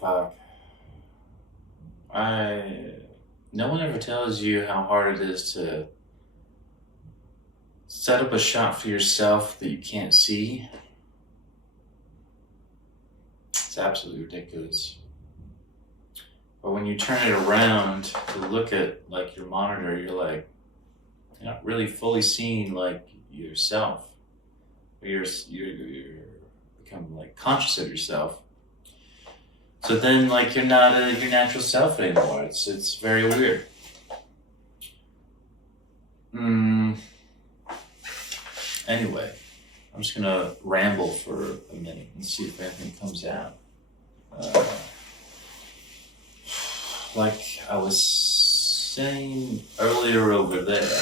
Fuck. No one ever tells you how hard it is to set up a shot for yourself that you can't see. It's absolutely ridiculous. But when you turn it around to look at like your monitor, you're not really fully seeing like yourself. You're become like conscious of yourself. So then like you're not your natural self anymore. It's very weird. Anyway, I'm just gonna ramble for a minute and see if anything comes out. Like I was saying earlier over there,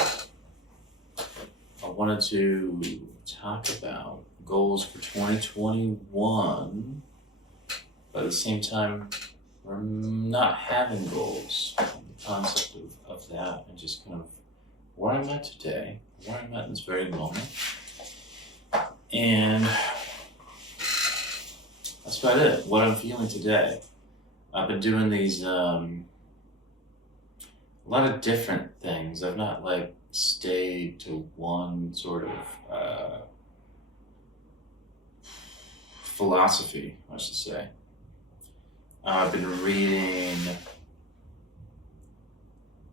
I wanted to talk about goals for 2021, but at the same time, we're not having goals. The concept of that and just kind of where I'm at today, where I'm at in this very moment. And that's about it, what I'm feeling today. I've been doing these, a lot of different things. I've not like stayed to one sort of philosophy, I should say. I've been reading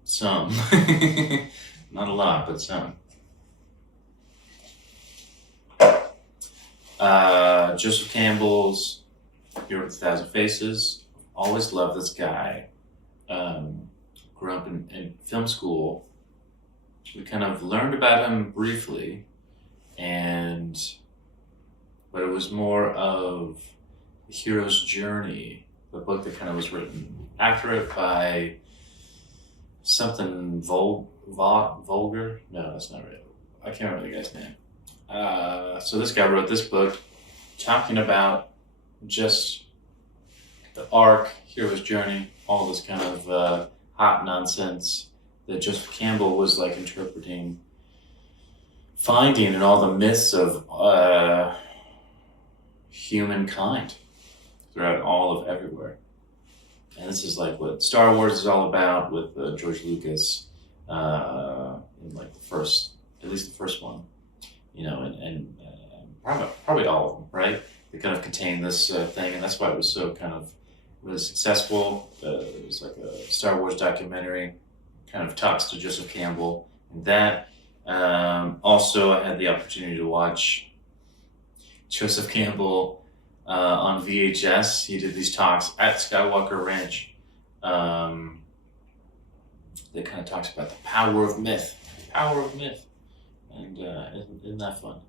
some, not a lot, but some. Joseph Campbell's Hero with a Thousand Faces. Always loved this guy. Grew up in film school. We kind of learned about him briefly, but it was more of the hero's journey, the book that kind of was written after it by something vulgar. No, that's not right. I can't remember the guy's name. So this guy wrote this book talking about just the arc, hero's journey, all this kind of hot nonsense that Joseph Campbell was like interpreting, finding in all the myths of humankind throughout all of everywhere. And this is like what Star Wars is all about with George Lucas in like at least the first one, and probably all of them, right? They kind of contain this thing, and that's why it was so kind of really successful. It was like a Star Wars documentary, kind of talks to Joseph Campbell, and that. Also, I had the opportunity to watch Joseph Campbell on VHS. He did these talks at Skywalker Ranch. That kind of talks about the power of myth, and isn't that fun?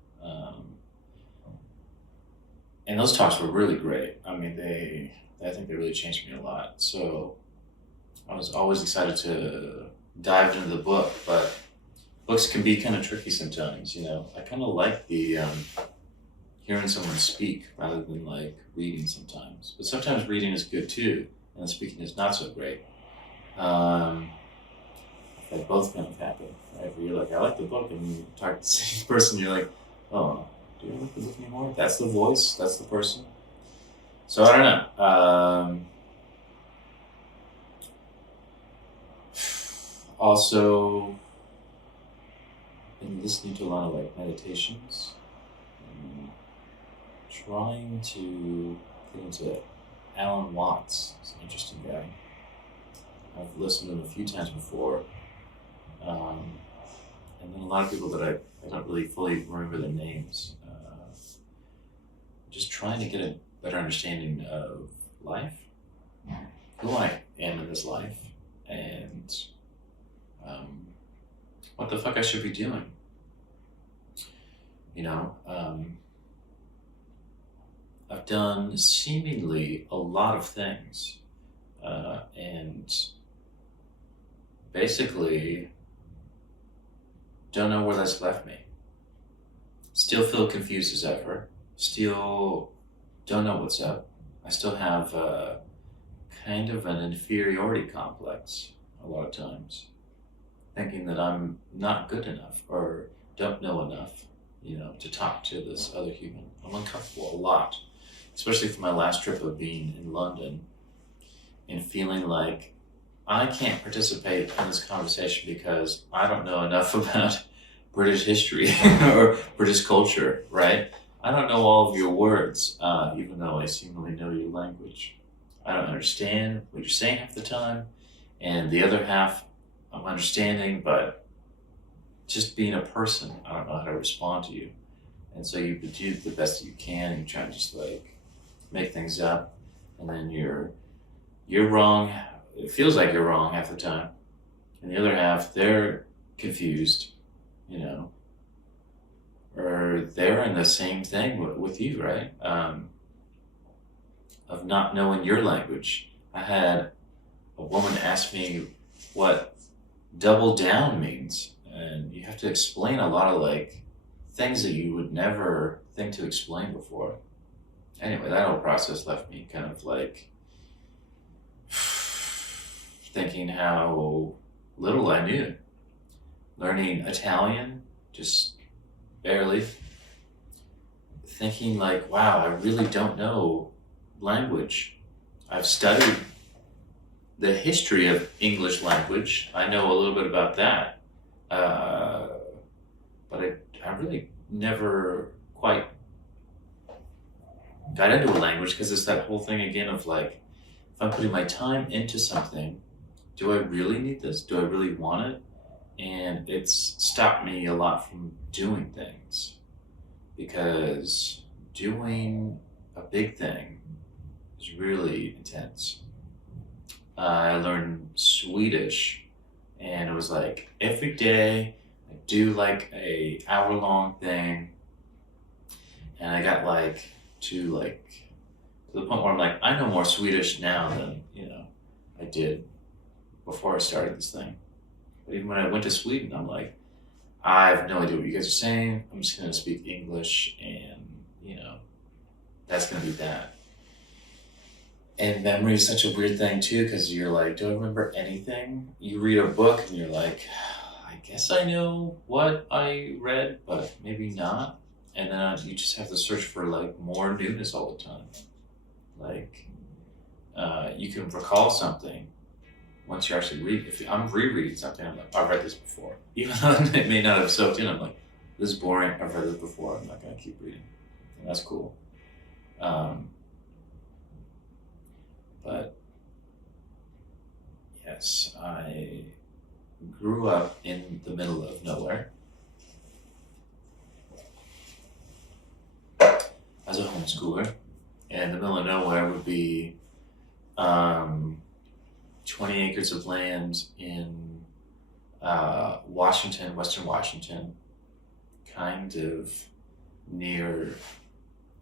And those talks were really great. I mean, I think they really changed me a lot. So I was always excited to dive into the book, but books can be kind of tricky sometimes. I kind of like the hearing someone speak rather than like reading sometimes. But sometimes reading is good too, and the speaking is not so great. They both kind of happen, right? Where you're like, I like the book, and you talk to the same person, you're like, oh, do you like the book anymore? That's the voice, that's the person. So I don't know. Also, been listening to a lot of like meditations. Trying to get into Alan Watts. He's an interesting guy. I've listened to him a few times before. And then a lot of people that I don't really fully remember their names. Just trying to get a better understanding of life, who I am in this life, and what the fuck I should be doing. I've done seemingly a lot of things, and basically don't know where that's left me. Still feel confused as ever. Still don't know what's up. I still have kind of an inferiority complex a lot of times, thinking that I'm not good enough or don't know enough, to talk to this other human. I'm uncomfortable a lot especially for my last trip of being in London, and feeling like I can't participate in this conversation because I don't know enough about British history or British culture, right? I don't know all of your words, even though I seemingly know your language. I don't understand what you're saying half the time, and the other half I'm understanding, but just being a person, I don't know how to respond to you. And so you do the best that you can, and you try to just like make things up, and then you're wrong. It feels like you're wrong half the time, and the other half they're confused, you know, or they're in the same thing with you, right? Of not knowing your language. I had a woman ask me what double down means, and you have to explain a lot of like things that you would never think to explain before. Anyway, that whole process left me kind of like thinking how little I knew. Learning Italian, just barely. Thinking like, wow, I really don't know language. I've studied the history of English language. I know a little bit about that. But I really never quite got into a language, because it's that whole thing again of like, if I'm putting my time into something, do I really need this? Do I really want it? And it's stopped me a lot from doing things, because doing a big thing is really intense. I learned Swedish, and it was like every day I do like a hour-long thing, and I got like to the point where I'm like, I know more Swedish now than I did before I started this thing. But even when I went to Sweden, I'm like, I have no idea what you guys are saying. I'm just gonna speak English, and that's gonna be that. And memory is such a weird thing too, because you're like, do I remember anything? You read a book and you're like, I guess I know what I read, but maybe not. And then you just have to search for like more newness all the time. Like, you can recall something once you actually read. If I'm rereading something, I'm like, I've read this before. Even though it may not have soaked in, I'm like, this is boring, I've read this before, I'm not gonna keep reading. And that's cool. But yes, I grew up in the middle of nowhere as a homeschooler, and the middle of nowhere would be 20 acres of land in Washington, Western Washington, kind of near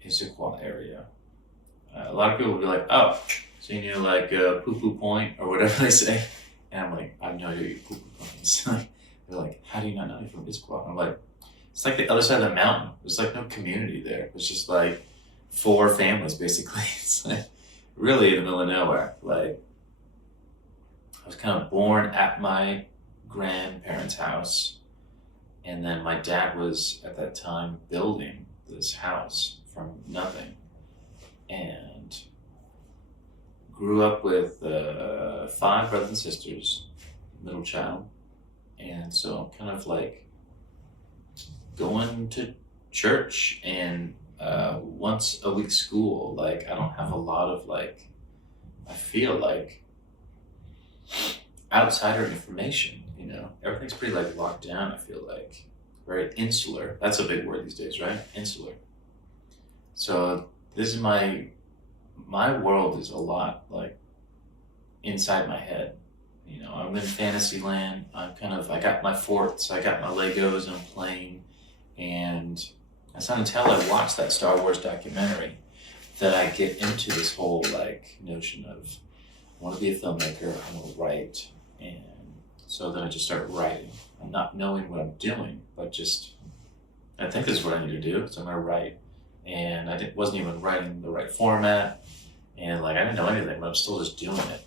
Issaquah area. A lot of people would be like, oh, so you know, like Poo-Poo Point or whatever they say. And I'm like, I have no idea what Poo-Poo Point is. They're like, how do you not know you're from Issaquah? And I'm like, it's like the other side of the mountain. There's like no community there. It's just like 4 families basically. It's like really in the middle of nowhere. Like, I was kind of born at my grandparents' house, and then my dad was at that time building this house from nothing, and grew up with 5 brothers and sisters, middle child, and so kind of like going to church and once a week school. Like, I don't have a lot of like, I feel like outsider information, everything's pretty like locked down. I feel like very insular. That's a big word these days, right? Insular. So this is my world is a lot like inside my head. I'm in fantasy land. I got my forts, I got my Legos, I'm playing, and it's not until I watch that Star Wars documentary that I get into this whole like notion of I want to be a filmmaker, I want to write, and so then I just start writing. I'm not knowing what I'm doing, but just I think this is what I need to do, so I'm gonna write. And I wasn't even writing the right format, and like I didn't know anything, but I'm still just doing it.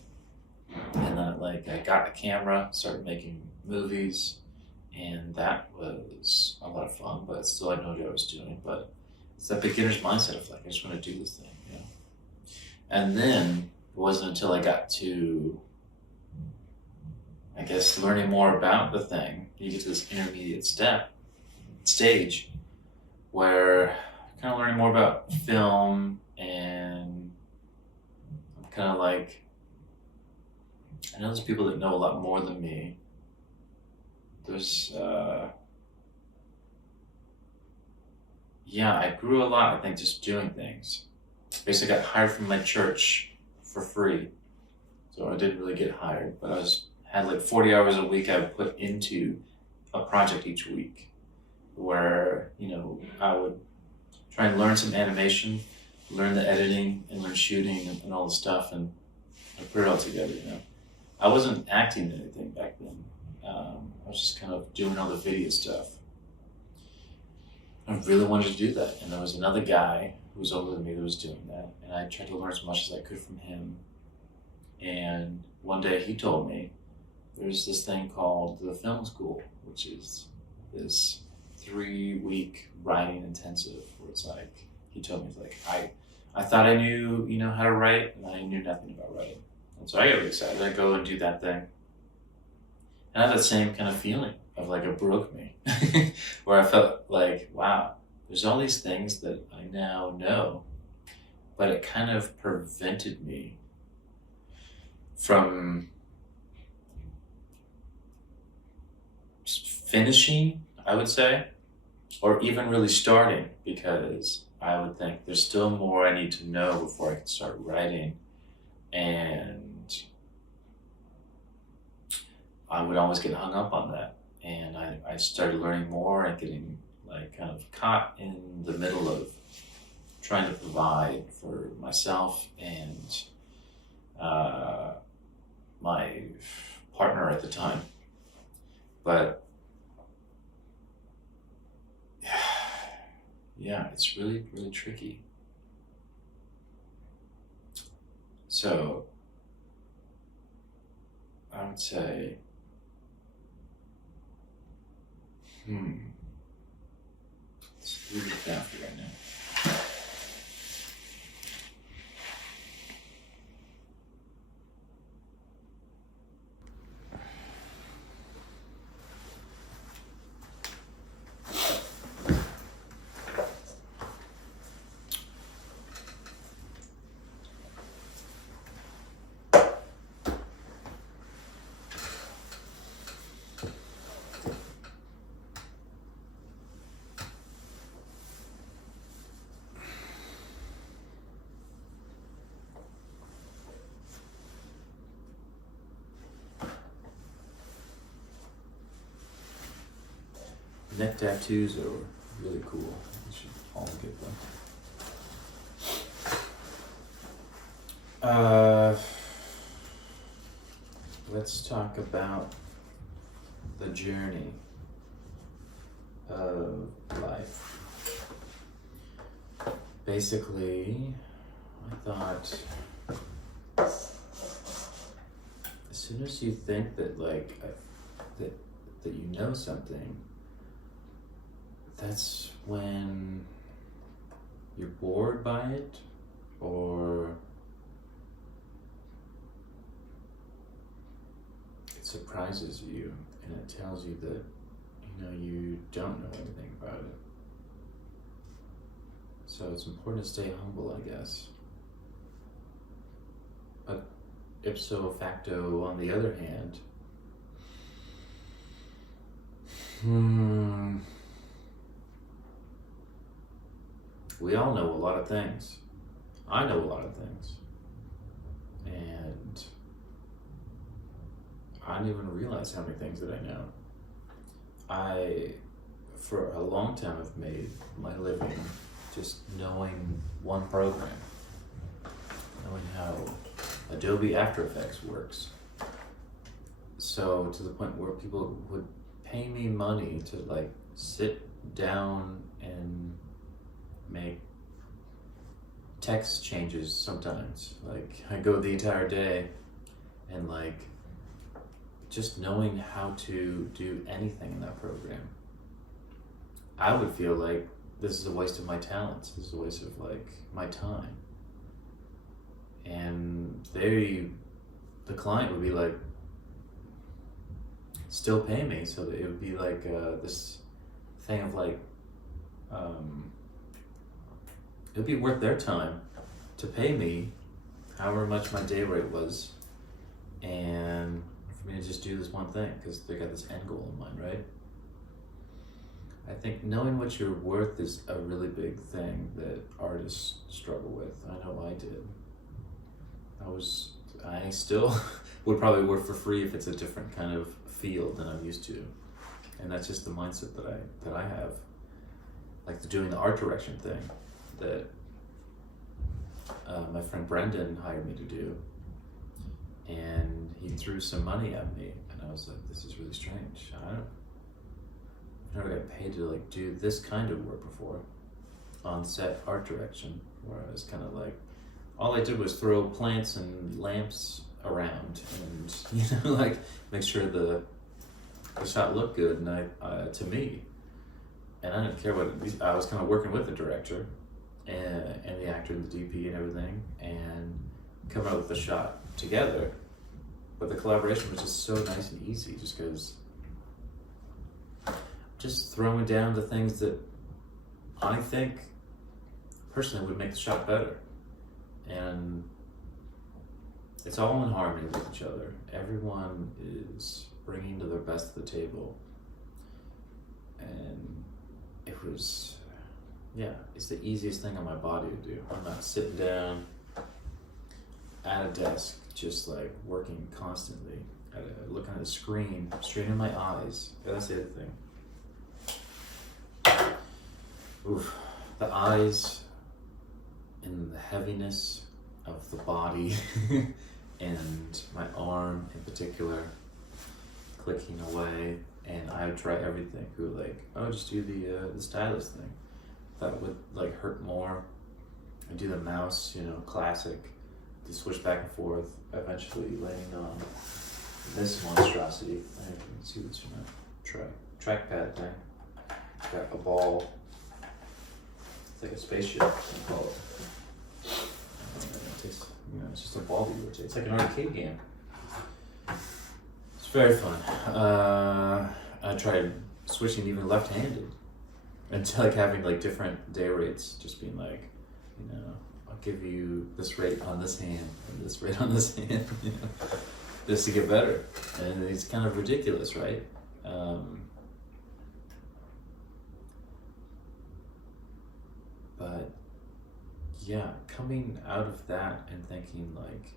And then like I got a camera, started making movies, and that was a lot of fun, but still I had no idea what I was doing. But it's that beginner's mindset of like, I just want to do this thing, you know? And then it wasn't until I got to, I guess, learning more about the thing, you get to this intermediate stage, where I'm kind of learning more about film, and I'm kind of like, I know there's people that know a lot more than me. There's, yeah, I grew a lot, I think, just doing things. Basically, I got hired from my church for free. So I didn't really get hired, but had like 40 hours a week I would put into a project each week, where, you know, I would try and learn some animation, learn the editing, and learn shooting and all the stuff, and I put it all together, you know. I wasn't acting in anything back then. I was just kind of doing all the video stuff. I really wanted to do that, and there was another guy who was older than me that was doing that, and I tried to learn as much as I could from him. And one day he told me there's this thing called the film school, which is this 3-week writing intensive where it's like, he told me, like, I thought I knew, you know, how to write, and I knew nothing about writing. And so I got really excited. I go and do that thing. And I had that same kind of feeling of like it broke me, where I felt like, wow, there's all these things that I now know, but it kind of prevented me from finishing, I would say, or even really starting, because I would think there's still more I need to know before I can start writing. And I would always get hung up on that. And I started learning more and getting like kind of caught in the middle of trying to provide for myself and my partner at the time. But yeah, it's really, really tricky. So I would say, it's really fast right now. Neck tattoos are really cool. You should all get them. Let's talk about the journey of life. Basically, I thought as soon as you think that that you know something, that's when you're bored by it, or it surprises you and it tells you that, you know, you don't know anything about it. So it's important to stay humble, I guess. But ipso facto, on the other hand, we all know a lot of things. I know a lot of things. And I didn't even realize how many things that I know. I, for a long time, have made my living just knowing one program, knowing how Adobe After Effects works. So to the point where people would pay me money to like sit down and make text changes sometimes. Like I go the entire day and like just knowing how to do anything in that program. I would feel like this is a waste of my talents, this is a waste of like my time. And the client would be like, still pay me, so that it would be like this thing of like, it would be worth their time to pay me however much my day rate was, and for me to just do this one thing, because they got this end goal in mind, right? I think knowing what you're worth is a really big thing that artists struggle with. I know I did. I still would probably work for free if it's a different kind of field than I'm used to. And that's just the mindset that I have. Like doing the art direction thing that my friend Brendan hired me to do. And he threw some money at me, and I was like, this is really strange. I've never got paid to like do this kind of work before, on set art direction, where I was kind of like, all I did was throw plants and lamps around and like make sure the shot looked good, and to me, and I didn't care what I was kind of working with the director and the actor and the DP and everything, and coming up with the shot together. But the collaboration was just so nice and easy, just because just throwing down the things that I think personally would make the shot better. And it's all in harmony with each other. Everyone is bringing to their best to the table. And it was, it's the easiest thing on my body to do. I'm not sitting down at a desk, just like working constantly, looking at a screen, straining my eyes. That's the other thing. Oof, the eyes and the heaviness of the body and my arm in particular clicking away, and I would try everything. Who like, just do the stylus thing. That would like hurt more. I do the mouse, classic. To switch back and forth, eventually landing on this monstrosity. I don't know if you can see this or not. Trackpad thing. It's got a ball. It's like a spaceship, I call it. It's just a ball that you rotate. It's like an arcade game. It's very fun. I tried switching even left-handed, and like having like different day rates, just being like, I'll give you this rate on this hand and this rate on this hand, just to get better. And it's kind of ridiculous, right? But yeah, coming out of that and thinking like,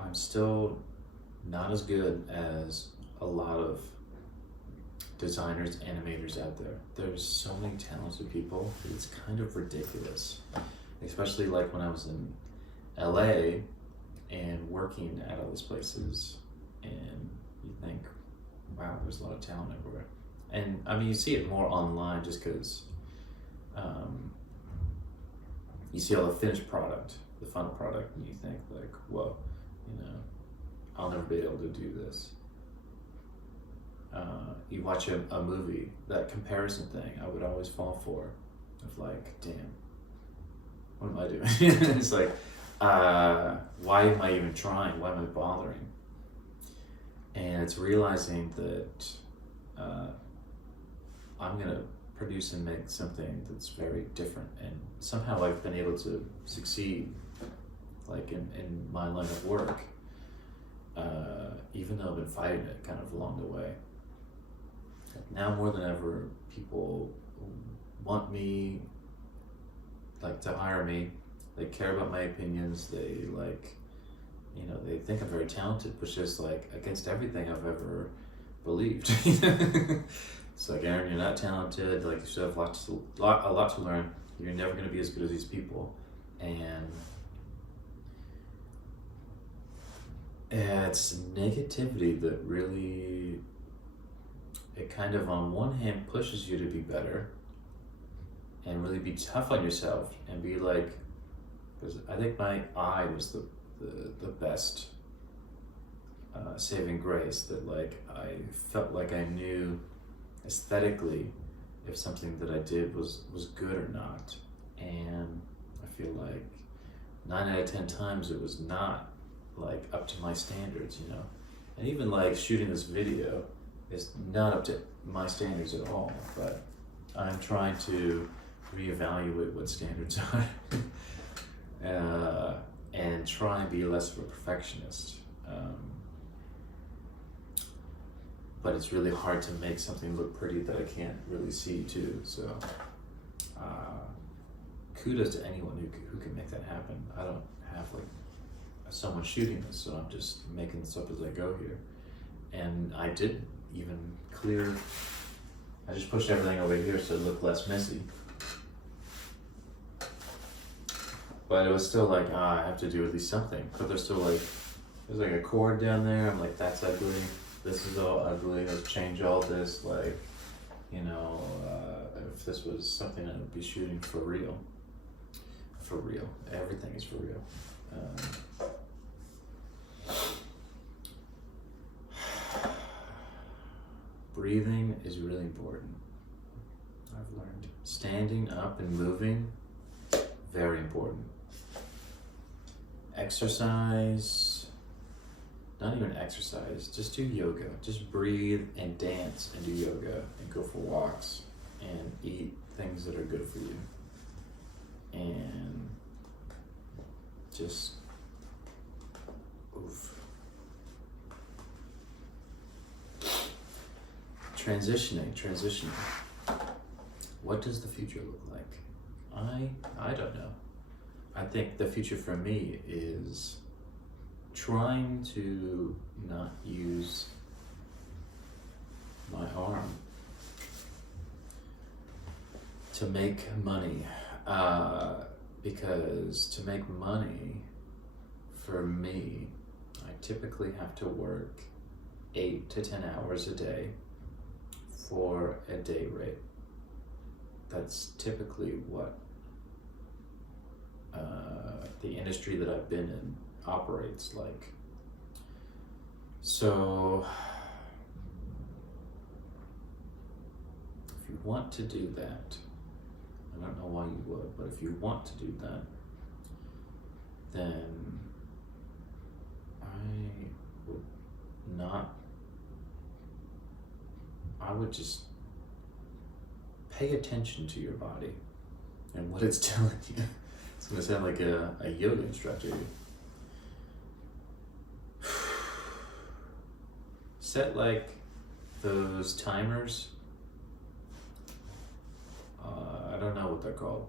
I'm still not as good as a lot of designers, animators out there. There's so many talented people, it's kind of ridiculous. Especially like when I was in LA and working at all these places, and you think, wow, there's a lot of talent everywhere. And I mean, you see it more online just because you see all the finished product, the final product, and you think like, whoa, I'll never be able to do this. You watch a movie, that comparison thing I would always fall for, of like, damn, what am I doing? It's like, why am I even trying? Why am I bothering? And it's realizing that I'm gonna produce and make something that's very different, and somehow I've been able to succeed like in my line of work, even though I've been fighting it kind of along the way. Now more than ever, people want me, like, to hire me. They care about my opinions. They like, they think I'm very talented, which is like against everything I've ever believed. It's like, Aaron, you're not talented. Like, you still have a lot to learn. You're never going to be as good as these people. And it's negativity that really, it kind of on one hand pushes you to be better and really be tough on yourself and be like, because I think my eye was the best saving grace, that like I felt like I knew aesthetically if something that I did was good or not. And I feel like 9 out of 10 times it was not like up to my standards, you know. And even like shooting this video is not up to my standards at all, but I'm trying to reevaluate what standards are and try and be less of a perfectionist. But it's really hard to make something look pretty that I can't really see too. So kudos to anyone who can make that happen. I don't have like someone shooting this, so I'm just making this up as I go here. And I did even clear, I just pushed everything over here so it looked less messy. But it was still like, I have to do at least something. But there's still like, there's like a cord down there. I'm like, that's ugly. This is all ugly. Let's change all this. Like, you know, if this was something I would be shooting for real. For real. Everything is for real. Breathing is really important. I've learned. Standing up and moving, very important. Exercise, not even exercise, just do yoga. Just breathe and dance and do yoga and go for walks and eat things that are good for you. And just, oof. Transitioning. What does the future look like? I don't know. I think the future for me is trying to not use my arm to make money, because to make money for me, I typically have to work 8 to 10 hours a day for a day rate. That's typically what the industry that I've been in operates like. So if you want to do that, I don't know why you would, but if you want to do that, then I would just pay attention to your body and what it's telling you. It's gonna sound like a yoga instructor. Set like those timers. I don't know what they're called.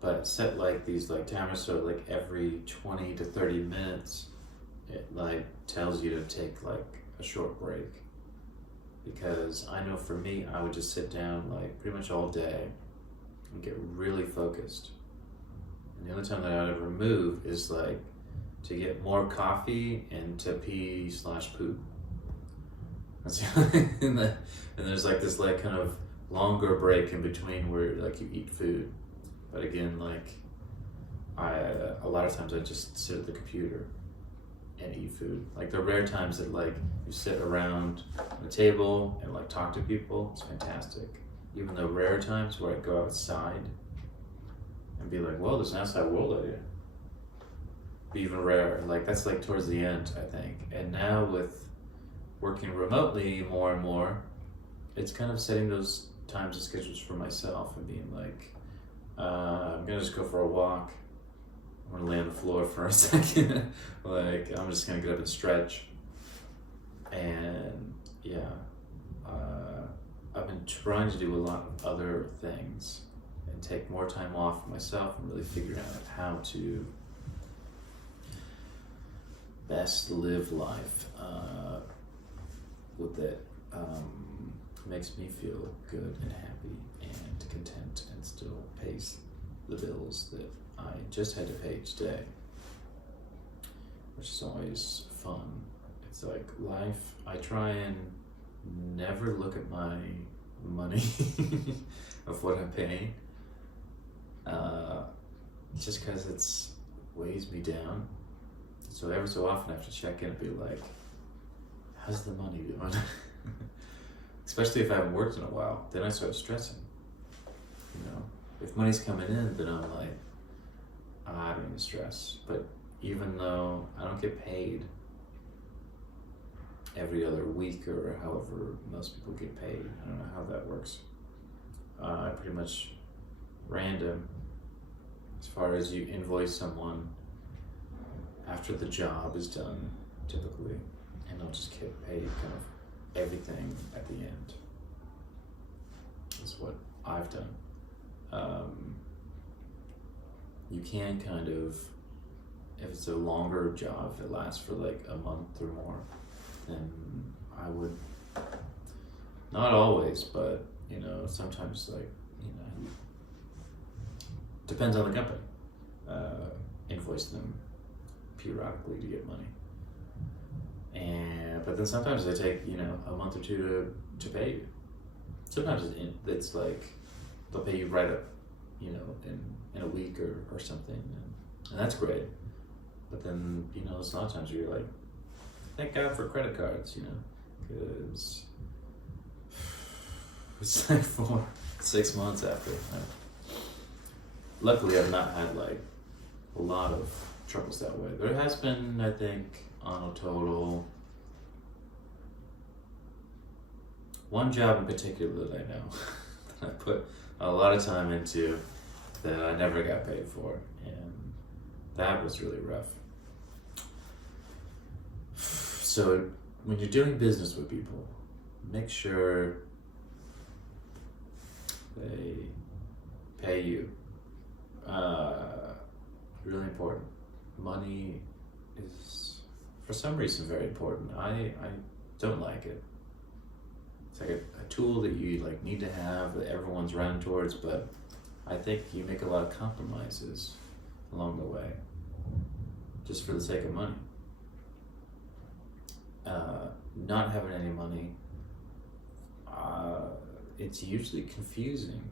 But set like these like timers, so like every 20 to 30 minutes, it like tells you to take like a short break. Because I know for me, I would just sit down like pretty much all day and get really focused. And the only time that I would ever move is like to get more coffee and to pee/poop. That's and there's like this like kind of longer break in between where like you eat food. But again, like a lot of times I just sit at the computer and eat food. Like the rare times that like you sit around a table and like talk to people, it's fantastic. Even the rare times where I go outside and be like, well, there's an outside world out here. Be even rarer. Like that's like towards the end, I think. And now with working remotely more and more, it's kind of setting those times and schedules for myself and being like, I'm gonna just go for a walk. I'm gonna lay on the floor for a second. Like, I'm just gonna get up and stretch. And yeah, I've been trying to do a lot of other things and take more time off for myself and really figure out how to best live life with it. Makes me feel good and happy and content and still pays the bills that I just had to pay today, which is always fun. It's like life, I try and never look at my money of what I'm paying, just because it's weighs me down. So every so often I have to check in and be like, how's the money doing? especially if I haven't worked in a while, then I start stressing. You know, if money's coming in, then I'm like, I don't even stress. But even though I don't get paid every other week or however most people get paid, I don't know how that works. Pretty much random as far as you invoice someone after the job is done, typically, and I'll just get paid kind of everything at the end. Is what I've done. You can kind of, if it's a longer job, if it lasts for like a month or more, then I would, not always, but you know, sometimes like, you know, depends on the company, invoice them periodically to get money. But then sometimes they take, you know, a month or two to pay you. Sometimes it's like they'll pay you right up, you know, in a week or something, and that's great. But then, you know, there's a lot of times where you're like, thank God for credit cards, you know, because it's like 6 months after. Luckily, I've not had like a lot of troubles that way. There has been, I think, on a total, one job in particular that I know that I put a lot of time into that I never got paid for, and that was really rough. So when you're doing business with people, make sure they pay you. Really important. Money is, for some reason, very important. I don't like it. It's like a tool that you like need to have, that everyone's running towards, but I think you make a lot of compromises along the way, just for the sake of money. Not having any money, it's usually confusing.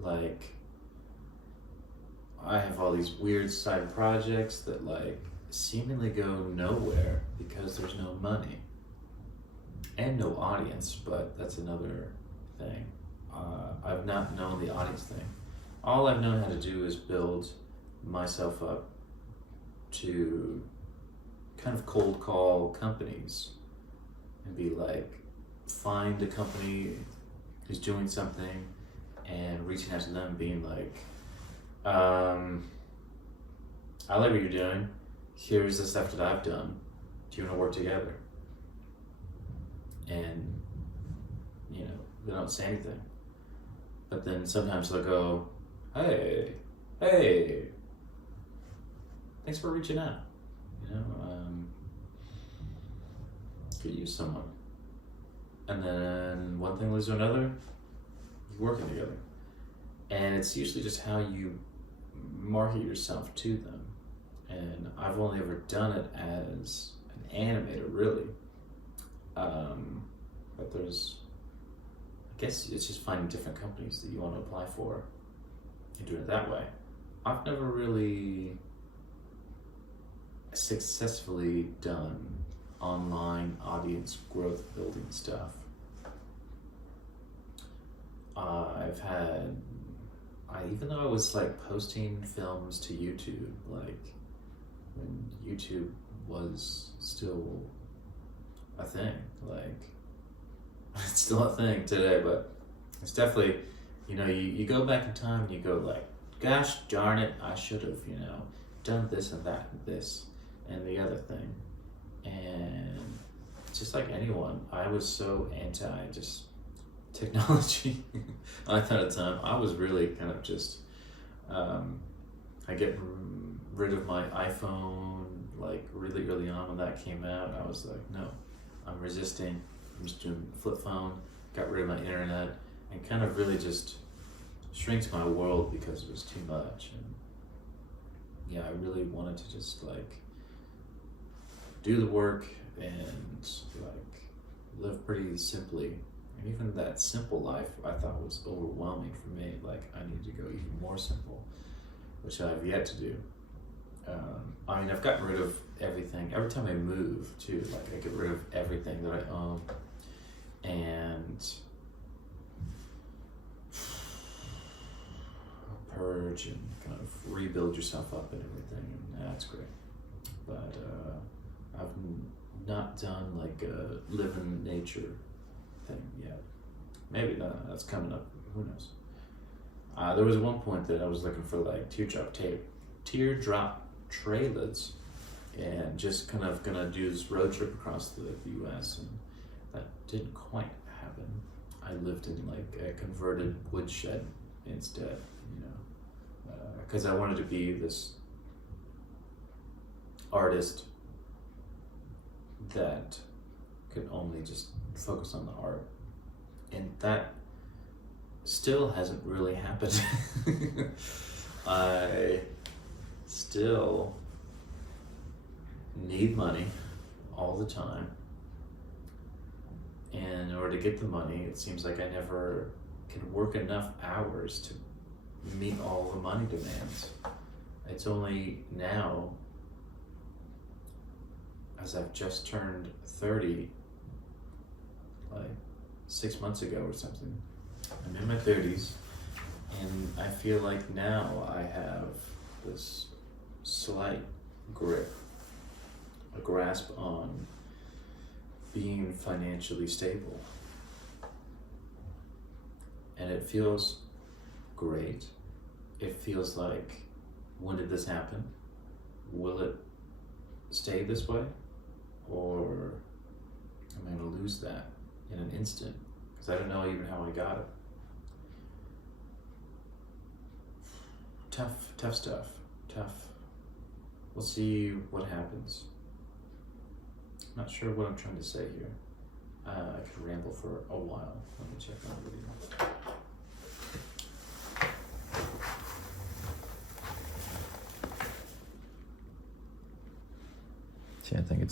Like, I have all these weird side projects that like seemingly go nowhere because there's no money and no audience, but that's another thing. I've not known the audience thing. All I've known how to do is build myself up to kind of cold call companies and be like, find a company who's doing something and reaching out to them being like, I like what you're doing. Here's the stuff that I've done. Do you want to work together? And, you know, they don't say anything. But then sometimes they'll go, hey, thanks for reaching out. You know, could use someone. And then one thing leads to another, you're working together. And it's usually just how you market yourself to them. And I've only ever done it as an animator, really. But there's, I guess it's just finding different companies that you want to apply for and doing it that way. I've never really successfully done online audience growth building stuff. Even though I was like posting films to YouTube, like when YouTube was still a thing, like it's still a thing today, but it's definitely, you know, you go back in time and you go like, gosh darn it, I should have, you know, done this and that and this and the other thing. And just like anyone, I was so anti just technology. I thought at the time I was really kind of just I get rid of my iPhone like really early on when that came out. I was like, no, I'm resisting. I'm just doing flip phone, got rid of my internet, and kind of really just shrinks my world because it was too much. And yeah, I really wanted to just like do the work and like live pretty simply. And even that simple life I thought was overwhelming for me. Like I need to go even more simple, which I've yet to do. I mean, I've gotten rid of everything. Every time I move too, like I get rid of everything that I own. And purge and kind of rebuild yourself up and everything, and that's great. But I've not done like a live in nature thing yet. Maybe that's coming up, who knows. There was one point that I was looking for like teardrop trailers, and just kind of gonna do this road trip across the US, and that didn't quite happen. I lived in like a converted woodshed instead, you know, because I wanted to be this artist that could only just focus on the art, and that still hasn't really happened. I still need money all the time, and in order to get the money, it seems like I never can work enough hours to meet all the money demands. It's only now, as I've just turned 30, like 6 months ago or something. I'm in my 30s, and I feel like now I have this slight grip, a grasp on being financially stable. And it feels great. It feels like, when did this happen? Will it stay this way? Or am I gonna lose that in an instant? Because I don't know even how I got it. Tough stuff, tough. We'll see what happens. I'm not sure what I'm trying to say here. I could ramble for a while. Let me check my video. See, I think it's